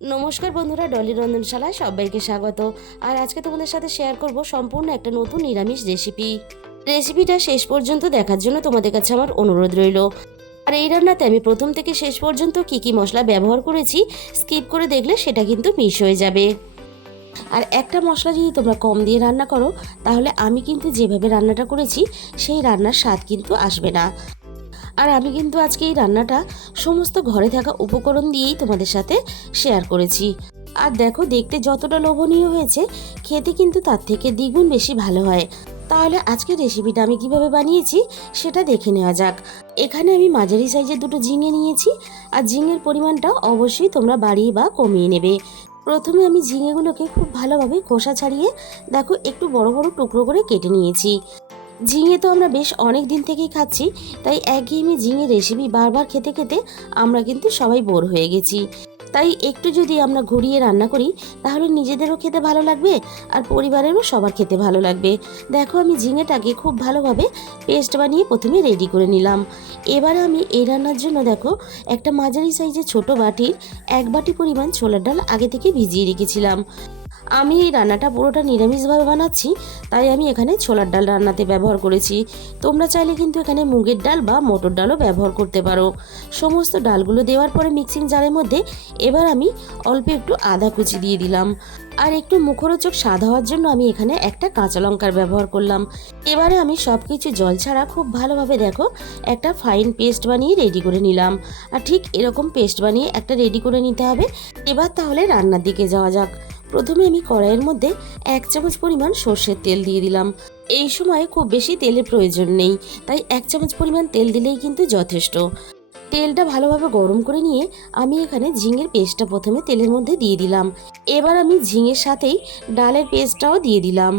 নমস্কার বন্ধুরা, ডলি রন্ধনশালায় সবাইকে স্বাগত। আর আজকে তোমাদের সাথে শেয়ার করব সম্পূর্ণ একটা নতুন নিরামিষ রেসিপিটা শেষ পর্যন্ত দেখার জন্য তোমাদের কাছে আমার অনুরোধ রইল। আর এই রান্নাতে আমি প্রথম থেকে শেষ পর্যন্ত কি কি মশলা ব্যবহার করেছি স্কিপ করে দেখলে সেটা কিন্তু মিস হয়ে যাবে। আর একটা মশলা যদি তোমরা কম দিয়ে রান্না করো তাহলে আমি কিন্তু যেভাবে রান্নাটা করেছি সেই রান্নার স্বাদ কিন্তু আসবে না। আর আমি কিন্তু আজকে এই রান্নাটা সমস্ত ঘরে থাকা উপকরণ দিয়েই তোমাদের সাথে শেয়ার করেছি। আর দেখো, দেখতে যতটা লোভনীয় হয়েছে খেতে কিন্তু তার থেকে দ্বিগুণ বেশি ভালো হয়। তাহলে আজকের রেসিপিটা আমি কিভাবে বানিয়েছি সেটা দেখে নেওয়া যাক। এখানে আমি মাঝারি সাইজের দুটো ঝিঙে নিয়েছি। আর ঝিঙের পরিমাণটা অবশ্যই তোমরা বাড়িয়ে বা কমিয়ে নেবে। প্রথমে আমি ঝিঙেগুলোকে খুব ভালোভাবে খোসা ছাড়িয়ে দেখো একটু বড় বড় টুকরো করে কেটে নিয়েছি। ঝিঙে তো আমরা বেশ অনেক দিন থেকেই খাচ্ছি, তাই একঘেয়েমি ঝিঙে রেসিপি বারবার খেতে খেতে আমরা কিন্তু সবাই বোর হয়ে গেছি। তাই একটু যদি আমরা ঘুরিয়ে রান্না করি তাহলে নিজেদেরও খেতে ভালো লাগবে আর পরিবারেরও সবার খেতে ভালো লাগবে। দেখো, আমি ঝিঙেটাকে খুব ভালোভাবে পেস্ট বানিয়ে প্রথমে রেডি করে নিলাম। এবার আমি এই রান্নার জন্য দেখো একটা মাঝারি সাইজের ছোট বাটির 1 বাটি পরিমাণ ছোলার ডাল আগে থেকে ভিজিয়ে রেখেছিলাম। আমি এই রান্নাটা পুরোটা নিরামিষভাবে বানাচ্ছি, তাই আমি এখানে ছোলার ডাল রান্নাতে ব্যবহার করেছি। তোমরা চাইলে কিন্তু এখানে মুগের ডাল বা মটর ডালও ব্যবহার করতে পারো। সমস্ত ডালগুলো দেওয়ার পরে মিক্সিং জারের মধ্যে এবার আমি অল্প একটু আদা কুচি দিয়ে দিলাম। আর একটু মুখরোচক স্বাদ হওয়ার জন্য আমি এখানে একটা কাঁচা লঙ্কার ব্যবহার করলাম। এবারে আমি সব কিছু জল ছাড়া খুব ভালোভাবে দেখো একটা ফাইন পেস্ট বানিয়ে রেডি করে নিলাম। আর ঠিক এরকম পেস্ট বানিয়ে একটা রেডি করে নিতে হবে। এবার তাহলে রান্নার দিকে যাওয়া যাক। প্রথমে আমি কড়াইয়ের মধ্যে 1 চামচ পরিমাণ সর্ষের তেল দিয়ে দিলাম। এই সময় খুব বেশি তেলের প্রয়োজন নেই, তাই 1 চামচ পরিমাণ তেল দিলেই কিন্তু যথেষ্ট। তেলটা ভালোভাবে গরম করে নিয়ে আমি এখানে ঝিঙের পেস্টটা প্রথমে তেলের মধ্যে দিয়ে দিলাম। এবার আমি ঝিঙের সাথেই ডালের পেস্টটাও দিয়ে দিলাম।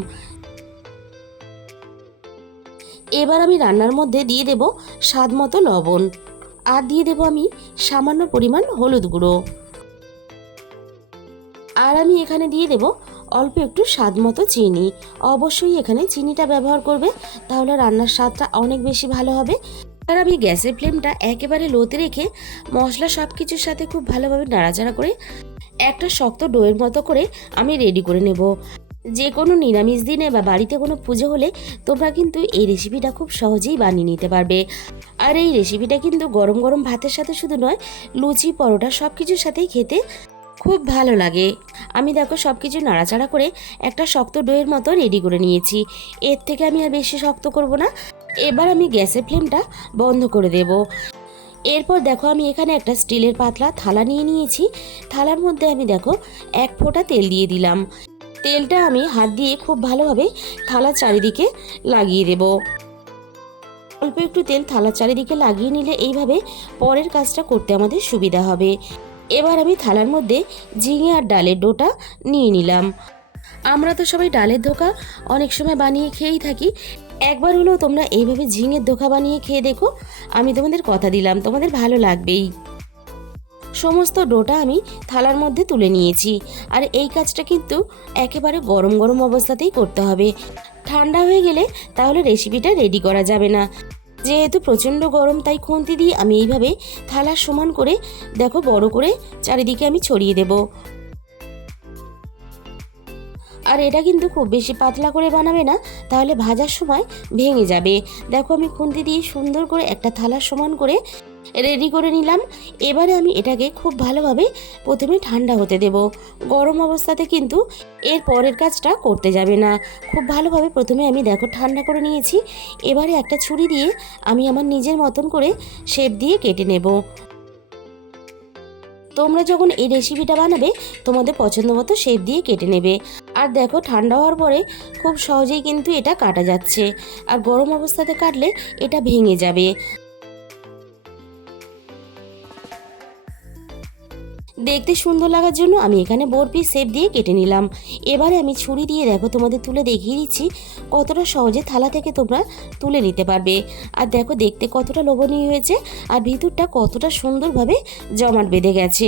এবার আমি রান্নার মধ্যে দিয়ে দেব স্বাদ মতো লবণ, আর দিয়ে দেব আমি সামান্য পরিমাণ হলুদ গুঁড়ো। আর আমি এখানে দিয়ে দেব অল্প একটু স্বাদ মতো চিনি। অবশ্যই এখানে চিনিটা ব্যবহার করবে, তাহলে রান্নার স্বাদটা অনেক বেশি ভালো হবে। আর আমি গ্যাসের ফ্লেমটা একেবারে লোতে রেখে মশলা সব কিছুর সাথে খুব ভালোভাবে নাড়াচাড়া করে একটা শক্ত ডোয়ের মতো করে আমি রেডি করে নেব। যে কোনো নিরামিষ দিনে বা বাড়িতে কোনো পুজো হলে তোমরা কিন্তু এই রেসিপিটা খুব সহজেই বানিয়ে নিতে পারবে। আর এই রেসিপিটা কিন্তু গরম গরম ভাতের সাথে শুধু নয়, লুচি পরোটা সব কিছুর সাথেই খেতে খুব ভালো লাগে। আমি দেখো সব কিছু নাড়াচাড়া করে একটা শক্ত ডোয়ের মতো রেডি করে নিয়েছি। এর থেকে আমি আর বেশি শক্ত করব না। এবার আমি গ্যাসের ফ্লেমটা বন্ধ করে দেব। এরপর দেখো আমি এখানে একটা স্টিলের পাতলা থালা নিয়ে নিয়েছি। থালার মধ্যে আমি দেখো 1 ফোঁটা তেল দিয়ে দিলাম। তেলটা আমি হাত দিয়ে খুব ভালোভাবে থালার চারিদিকে লাগিয়ে দেব। অল্প একটু তেল থালার চারিদিকে লাগিয়ে নিলে এইভাবে পরের কাজটা করতে আমাদের সুবিধা হবে। এবার আমি থালার মধ্যে ঝিঙে আর ডালের ডোটা নিয়ে নিলাম। আমরা তো সবাই ডালের ধোকা অনেক সময় বানিয়ে খেয়েই থাকি। একবার হলেও তোমরা এইভাবে ঝিঙের ধোকা বানিয়ে খেয়ে দেখো, আমি তোমাদের কথা দিলাম তোমাদের ভালো লাগবেই। সমস্ত ডোটা আমি থালার মধ্যে তুলে নিয়েছি। আর এই কাজটা কিন্তু একেবারে গরম গরম অবস্থাতেই করতে হবে। ঠান্ডা হয়ে গেলে তাহলে রেসিপিটা রেডি করা যাবে না। যেহেতু প্রচণ্ড গরম, তাই খুন্তি দিয়ে আমি এইভাবে থালার সমান করে দেখো বড় করে চারিদিকে আমি ছড়িয়ে দেব। আর এটা কিন্তু খুব বেশি পাতলা করে বানাবে না, তাহলে ভাজার সময় ভেঙে যাবে। দেখো আমি খুন্তি দিয়ে সুন্দর করে একটা থালার সমান করে রেডি করে নিলাম। এবারে আমি এটাকে খুব ভালোভাবে প্রথমে ঠান্ডা হতে দেব। গরম অবস্থাতে কিন্তু এর পরের কাজটা করতে যাবে না। খুব ভালোভাবে প্রথমে আমি দেখো ঠান্ডা করে নিয়েছি। এবারে একটা ছুরি দিয়ে আমি আমার নিজের মতন করে শেপ দিয়ে কেটে নেব। তোমরা যখন এই রেসিপিটা বানাবে তোমাদের পছন্দ মতো শেপ দিয়ে কেটে নেবে। আর দেখো ঠান্ডা হওয়ার পরে খুব সহজেই কিন্তু এটা কাটা যাচ্ছে। আর গরম অবস্থাতে কাটলে এটা ভেঙে যাবে। দেখতে সুন্দর লাগার জন্য আমি এখানে বরফি শেপ দিয়ে কেটে নিলাম। এবারে আমি ছুরি দিয়ে দেখো তোমাদের তুলে দেখিয়ে দিচ্ছি কতটা সহজে থালা থেকে তোমরা তুলে নিতে পারবে। আর দেখো দেখতে কতটা লোভনীয় হয়েছে, আর ভিতরটা কতটা সুন্দরভাবে জমাট বেঁধে গেছে।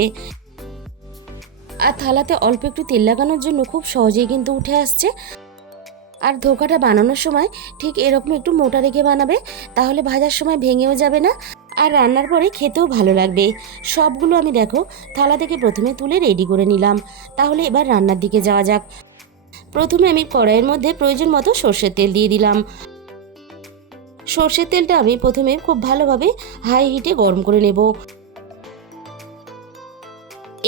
আর থালাতে অল্প একটু তেল লাগানোর জন্য খুব সহজেই কিন্তু উঠে আসছে। আর ধোকাটা বানানোর সময় ঠিক এরকম একটু মোটা রেখে বানাবে, তাহলে ভাজার সময় ভেঙেও যাবে না আর রান্নার পরে খেতেও ভালো লাগবে। সবগুলো আমি দেখো থালা থেকে প্রথমে তুলে রেডি করে নিলাম। তাহলে এবার রান্নার দিকে যাওয়া যাক। প্রথমে আমি কড়াইয়ের মধ্যে প্রয়োজন মতো সর্ষের তেল দিয়ে দিলাম। সর্ষের তেলটা আমি প্রথমে খুব ভালোভাবে হাই হিটে গরম করে নেব।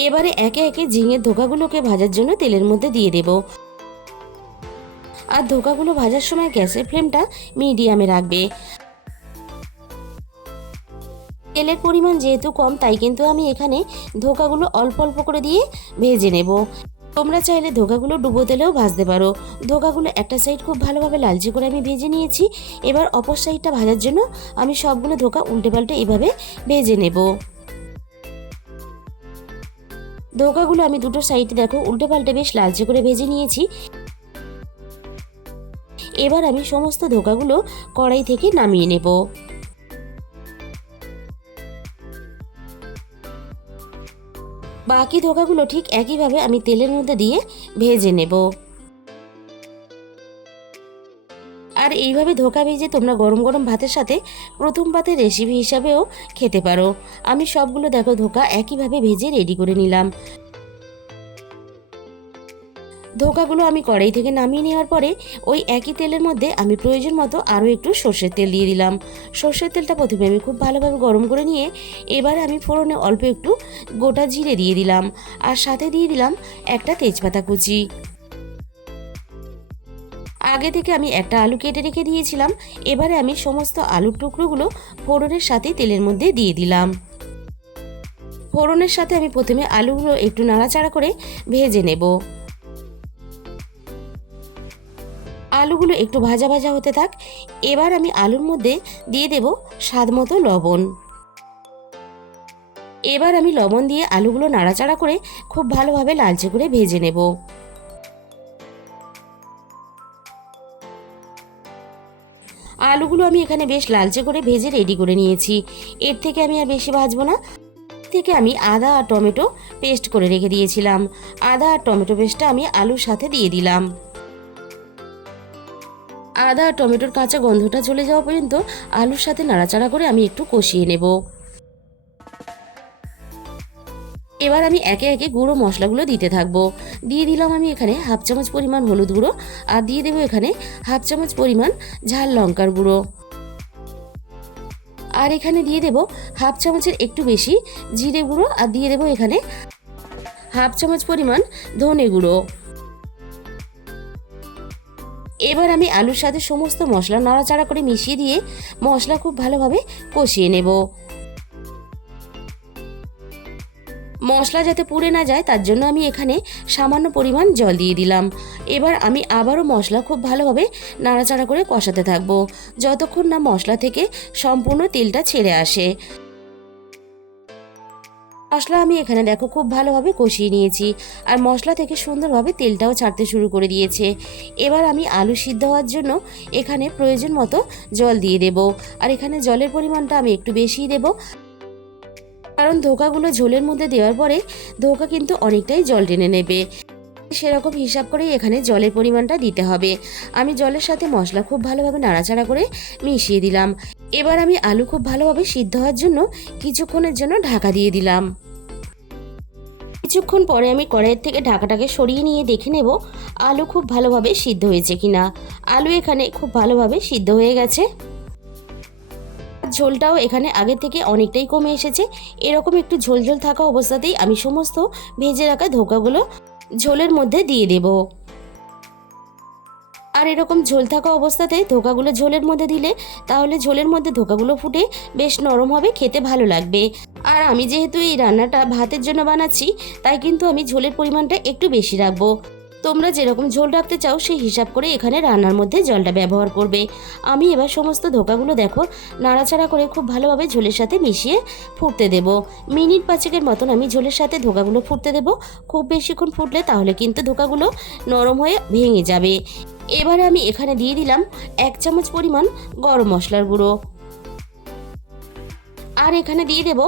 এবারে একে একে ঝিঙের ধোকাগুলোকে ভাজার জন্য তেলের মধ্যে দিয়ে দেব। আর ধোকাগুলো ভাজার সময় গ্যাসের ফ্লেমটা মিডিয়ামে রাখবে। তেলের পরিমাণ যেহেতু কম, তাই কিন্তু আমি এখানে ধোকাগুলো অল্প অল্প করে দিয়ে ভেজে নেব। তোমরা চাইলে ধোকাগুলো ডুবো তেলেও ভাজতে পারো। ধোকাগুলো একটা সাইড খুব ভালোভাবে লালচে করে আমি ভেজে নিয়েছি। এবার অপর সাইডটা ভাজার জন্য আমি সবগুলো ধোকা উল্টে পাল্টে এভাবে ভেজে নেব। ধোকাগুলো আমি দুটো সাইডে দেখো উল্টে পাল্টে বেশ লালচে করে ভেজে নিয়েছি। এবার আমি সমস্ত ধোকাগুলো কড়াই থেকে নামিয়ে নেব। বাকি ধোকাগুলো ঠিক একইভাবে আমি তেলের মধ্যে দিয়ে ভেজে নেব। আর এইভাবে ধোকা ভেজে তোমরা গরম গরম ভাতের সাথে প্রথম পাতের রেসিপি হিসাবেও খেতে পারো। আমি সবগুলো দেখো ধোকা একইভাবে ভেজে রেডি করে নিলাম। ধোকাগুলো আমি কড়াই থেকে নামিয়ে নেওয়ার পরে ওই একই তেলের মধ্যে আমি প্রয়োজন মতো আরও একটু সর্ষের তেল দিয়ে দিলাম। সর্ষের তেলটা প্রথমে আমি খুব ভালোভাবে গরম করে নিয়ে এবারে আমি ফোড়নে অল্প একটু গোটা জিরে দিয়ে দিলাম। আর সাথে দিয়ে দিলাম একটা তেজপাতা কুচি। আগে থেকে আমি একটা আলু কেটে রেখে দিয়েছিলাম। এবারে আমি সমস্ত আলুর টুকরোগুলো ফোড়নের সাথে তেলের মধ্যে দিয়ে দিলাম। ফোড়নের সাথে আমি প্রথমে আলুগুলো একটু নাড়াচাড়া করে ভেজে নেব। আলুগুলো একটু ভাজা ভাজা হতে থাক। এবার আমি আলুর মধ্যে দিয়ে দেব স্বাদ মতো লবণ। এবার আমি লবণ দিয়ে আলুগুলো নাড়াচাড়া করে খুব ভালোভাবে লালচে করে ভেজে নেব। আলুগুলো আমি এখানে বেশ লালচে করে ভেজে রেডি করে নিয়েছি। এর থেকে আমি আর বেশি ভাজবো না। থেকে আমি আদা আর টমেটো পেস্ট করে রেখে দিয়েছিলাম। আদা আর টমেটো পেস্টটা আমি আলুর সাথে দিয়ে দিলাম। আদা আর টমেটোর কাঁচা গন্ধটা চলে যাওয়া পর্যন্ত আলুর সাথে নাড়াচাড়া করে আমি একটু কষিয়ে নেব। এবার আমি একে একে গুঁড়ো মশলাগুলো দিতে থাকবো। দিয়ে দিলাম আমি এখানে হাফ চামচ পরিমাণ হলুদ গুঁড়ো। আর দিয়ে দেবো এখানে হাফ চামচ পরিমাণ ঝাল লঙ্কার গুঁড়ো। আর এখানে দিয়ে দেব হাফ চামচের একটু বেশি জিরে গুঁড়ো। আর দিয়ে দেবো এখানে হাফ চামচ পরিমাণ ধনে গুঁড়ো। এবার আমি আলুর সাথে সমস্ত মশলা নাড়াচাড়া করে মিশিয়ে দিয়ে মশলা খুব ভালোভাবে কষিয়ে নেব। মশলা যাতে পুড়ে না যায় তার জন্য আমি এখানে সামান্য পরিমাণ জল দিয়ে দিলাম। এবার আমি আবারও মশলা খুব ভালোভাবে নাড়াচাড়া করে কষাতে থাকবো যতক্ষণ না মশলা থেকে সম্পূর্ণ তেলটা ছেড়ে আসে। মশলা আমি এখানে দেখো খুব ভালোভাবে কষিয়ে নিয়েছি। আর মশলা থেকে সুন্দরভাবে তেলটাও ছাড়তে শুরু করে দিয়েছে। এবার আমি আলু সিদ্ধ হওয়ার জন্য এখানে প্রয়োজন মতো জল দিয়ে দেব। আর এখানে জলের পরিমাণটা আমি একটু বেশিই দেব, কারণ ধোকাগুলো ঝোলের মধ্যে দেওয়ার পরে ধোকা কিন্তু অনেকটাই জল টেনে নেবে। সেরকম হিসাব করেই এখানে জলের পরিমাণটা দিতে হবে। আমি জলের সাথে মশলা খুব ভালোভাবে নাড়াচাড়া করে মিশিয়ে দিলাম। এবার আমি আলু খুব ভালোভাবে সিদ্ধ হওয়ার জন্য কিছুক্ষণের জন্য ঢাকা দিয়ে দিলাম। কিছুক্ষণ পরে আমি কড়াইয়ের থেকে ঢাকাটাকে সরিয়ে নিয়ে দেখে নেব আলু খুব ভালোভাবে সিদ্ধ হয়েছে কিনা। আলু এখানে খুব ভালোভাবে সিদ্ধ হয়ে গেছে। ঝোলটাও এখানে আগের থেকে অনেকটাই কমে এসেছে। এরকম একটু ঝোল ঝোল থাকা অবস্থাতেই আমি সমস্ত ভেজে রাখা ধোকাগুলো ঝোলের মধ্যে দিয়ে দেব। আর এরকম ঝোল থাকা অবস্থাতে ধোকাগুলো ঝোলের মধ্যে দিলে তাহলে ঝোলের মধ্যে ধোকাগুলো ফুটে বেশ নরম হবে, খেতে ভালো লাগবে। আর আমি যেহেতু এই রান্নাটা ভাতের জন্য বানাচ্ছি, তাই কিন্তু আমি ঝোলের পরিমাণটা একটু বেশি রাখবো। তোমরা যেরকম ঝোল রাখতে চাও সেই হিসাব করে এখানে রান্নার মধ্যে জলটা ব্যবহার করবে। আমি এবার সমস্ত ধোকাগুলো দেখো নাড়াচাড়া করে খুব ভালোভাবে ঝোলের সাথে মিশিয়ে ফুটতে দেব। মিনিট 5 মতন আমি ঝোলের সাথে ধোকাগুলো ফুটতে দেব। খুব বেশিক্ষণ ফুটলে তাহলে কিন্তু ধোকাগুলো নরম হয়ে ভেঙে যাবে। এবারে আমি এখানে দিয়ে দিলাম 1 চামচ পরিমাণ গরম মশলার গুঁড়ো। আর এখানে দিয়ে দেব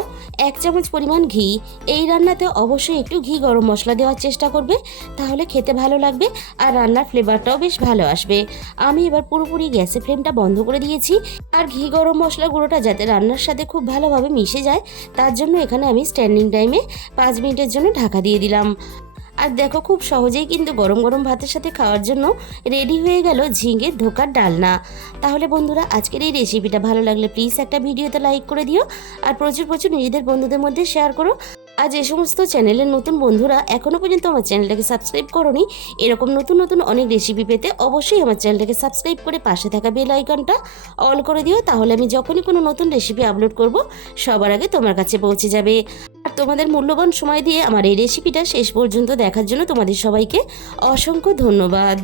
1 চামচ পরিমাণ ঘি। এই রান্নাতে অবশ্যই একটু ঘি গরম মশলা দেওয়ার চেষ্টা করবে, তাহলে খেতে ভালো লাগবে আর রান্নার ফ্লেভারটাও বেশ ভালো আসবে। আমি এবার পুরোপুরি গ্যাসের ফ্লেমটা বন্ধ করে দিয়েছি। আর ঘি গরম মশলা গুঁড়োটা যাতে রান্নার সাথে খুব ভালোভাবে মিশে যায়, তার জন্য এখানে আমি স্ট্যান্ডিং টাইমে 5 মিনিটের জন্য ঢাকা দিয়ে দিলাম। আর দেখো, খুব সহজেই কিন্তু গরম গরম ভাতের সাথে খাওয়ার জন্য রেডি হয়ে গেল ঝিঙের ধোকার ডালনা। তাহলে বন্ধুরা, আজকের এই রেসিপিটা ভালো লাগলে প্লিজ একটা ভিডিওতে লাইক করে দিও আর প্রচুর প্রচুর নিজেদের বন্ধুদের মধ্যে শেয়ার করো। আর যে সমস্ত চ্যানেলের নতুন বন্ধুরা এখনও পর্যন্ত আমার চ্যানেলটাকে সাবস্ক্রাইব করোনি, এরকম নতুন নতুন অনেক রেসিপি পেতে অবশ্যই আমার চ্যানেলটাকে সাবস্ক্রাইব করে পাশে থাকা বেল আইকনটা অল করে দিও। তাহলে আমি যখনই কোনো নতুন রেসিপি আপলোড করব, সবার আগে তোমার কাছে পৌঁছে যাবে। আর তোমাদের মূল্যবান সময় দিয়ে আমার এই রেসিপিটা শেষ পর্যন্ত দেখার জন্য তোমাদের সবাইকে অসংখ্য ধন্যবাদ।